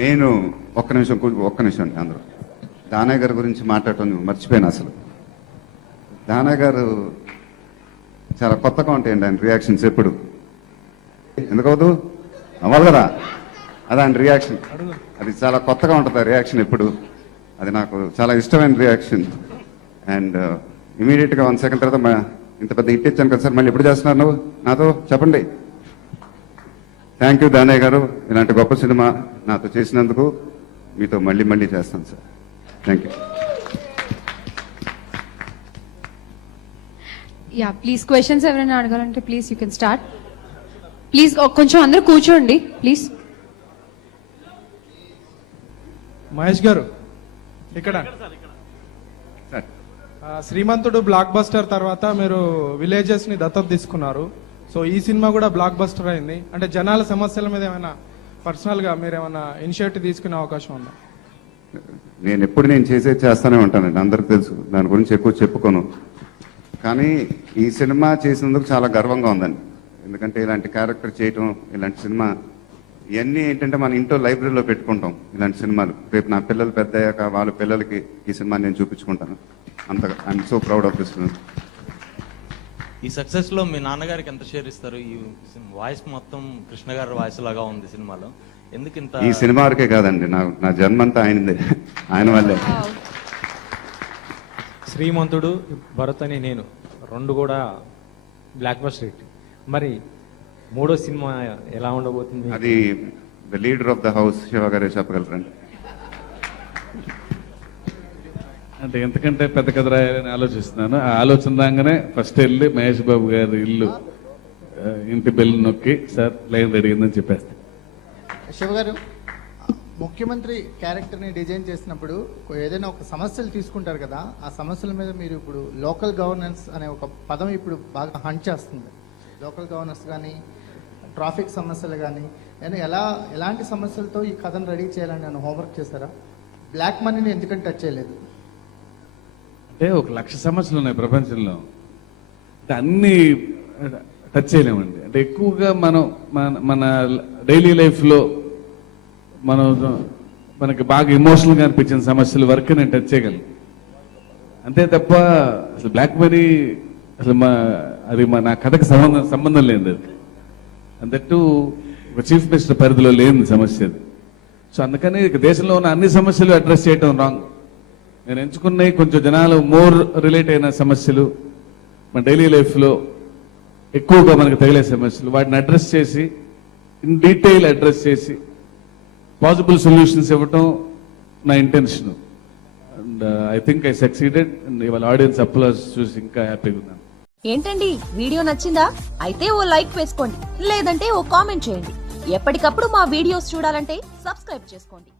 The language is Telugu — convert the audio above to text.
నేను ఒక్క నిమిషం ఒక్క నిమిషం అండి అందరూ. దానయ్య గారి గురించి మాట్లాడటం మర్చిపోయాను అసలు. దానయ్య గారు చాలా కొత్తగా ఉంటాయండి ఆయన రియాక్షన్స్ ఎప్పుడు. ఎందుకవద్దు అవ్వాలి కదా? అదే ఆయన రియాక్షన్. అది చాలా కొత్తగా ఉంటుంది ఆ రియాక్షన్ ఎప్పుడు. అది నాకు చాలా ఇష్టమైన రియాక్షన్. అండ్ uh, ఇమీడియట్గా వన్ సెకండ్ తర్వాత మా- ఇంత పెద్ద హిట్ ఇచ్చాను కదా సార్ మళ్ళీ ఎప్పుడు చేస్తున్నారు నువ్వు? నాతో? చెప్పండి. థ్యాంక్ యూ దానయ్య గారు. ఇలాంటి గొప్ప సినిమా నాతో చేసినందుకు మీతో మళ్ళీ మళ్ళీ చేస్తాను sir. Thank you yeah please questions ఎవరైనా అడగాలంటే please you can start please కొంచెం అందరూ కూర్చోండి ప్లీజ్ మహేష్ గారు ఇక్కడ. శ్రీమంతుడు బ్లాక్ బస్టర్ తర్వాత మీరు విలేజెస్ని దత్తత తీసుకున్నారు. సో ఈ సినిమా కూడా బ్లాక్ బస్టర్ అయింది. అంటే జనాల సమస్యల మీద ఏమైనా పర్సనల్గా మీరు ఏమైనా ఇనిషియేటివ్ తీసుకునే అవకాశం ఉందా? నేను ఎప్పుడు నేను చేసేది చేస్తానే ఉంటానండి. అందరికి తెలుసు. దాని గురించి ఎక్కువ చెప్పుకోను. కానీ ఈ సినిమా చేసినందుకు చాలా గర్వంగా ఉందండి. ఎందుకంటే ఇలాంటి క్యారెక్టర్ చేయటం ఇలాంటి సినిమా ఇవన్నీ ఏంటంటే మన ఇంట్లో లైబ్రరీలో పెట్టుకుంటాం ఇలాంటి సినిమాలు. రేపు నా పిల్లలు పెద్ద అయ్యాక వాళ్ళ పిల్లలకి ఈ సినిమా నేను చూపించుకుంటాను. అంత I'm so proud of this film ఈ సక్సెస్లో మీ నాన్నగారికి ఎంత షేర్ ఇస్తారు? ఈ వాయిస్ మొత్తం కృష్ణ గారి వాయిస్ లాగా ఉంది సినిమాలో. ఎందుకు ఇంత ఈ సినిమా వరకే కాదండి నా నా జన్మంతా ఆయనదే ఆయన వల్లే. శ్రీమంతుడు భరత్ అని నేను రెండు కూడా బ్లాక్ బస్టర్ హిట్. మరి మూడో సినిమా ఎలా ఉండబోతుంది? అది the leader of the house Shiva గారే చెప్పగలరండి. అంటే ఎంతకంటే పెద్ద కథ రాయాలని ఆలోచిస్తున్నాను. ఆ ఆలోచన రాగానే ఫస్ట్ వెళ్ళి మహేష్ బాబు గారి ఇల్లు ఇంటి బెల్లు నొక్కి సార్ లైన్ అడిగిందని చెప్పేస్తాను శివ గారు ముఖ్యమంత్రి క్యారెక్టర్ని డిజైన్ చేసినప్పుడు ఏదైనా ఒక సమస్యలు తీసుకుంటారు కదా ఆ సమస్యల మీద మీరు ఇప్పుడు లోకల్ గవర్నెన్స్ అనే ఒక పదం ఇప్పుడు బాగా హంట్ చేస్తుంది. లోకల్ గవర్నెన్స్ కానీ ట్రాఫిక్ సమస్యలు కానీ నేను ఎలా ఎలాంటి సమస్యలతో ఈ కథను రెడీ చేయాలని నేను హోంవర్క్ చేశారా? బ్లాక్ మనీని ఎందుకంటే టచ్ చేయలేదు? అంటే ఒక లక్ష సమస్యలు ఉన్నాయి ప్రపంచంలో. అన్నీ అన్ని టచ్ చేయలేమండి. అంటే ఎక్కువగా మనం మన మన డైలీ లైఫ్లో మనం మనకి బాగా ఎమోషనల్గా అనిపించిన సమస్యలు వరకు నేను టచ్ చేయగలను. అంతే తప్ప అసలు బ్లాక్ మనీ అసలు మా అది మా నా కథకు సంబంధం సంబంధం లేదు అది. అందట్టు ఒక చీఫ్ మినిస్టర్ పరిధిలో లేని సమస్య అది. సో అందుకని దేశంలో ఉన్న అన్ని సమస్యలు అడ్రస్ చేయటం రాంగ్ నేను ఎంచుకున్నవి కొంచెం జనాలు మోర్ రిలేట్ అయిన సమస్యలు మన డైలీ లైఫ్లో ఎక్కువగా మనకు తగిలే సమస్యలు. వాటిని అడ్రస్ చేసి ఇన్ డీటెయిల్ అడ్రస్ చేసి పాసిబుల్ సొల్యూషన్స్ ఇవ్వటం నా intention. And I think I succeeded and ఇవాళ ఆడియన్స్ అప్లాస్ చూసి ఇంకా హ్యాపీగా ఉన్నాను. ఏంటండి? వీడియో నచ్చిందా? అయితే ఓ లైక్ వేసుకోండి. లేదంటే ఓ కామెంట్ చేయండి. ఎప్పటికప్పుడు మా వీడియోస్ చూడాలంటే సబ్స్క్రైబ్ చేసుకోండి.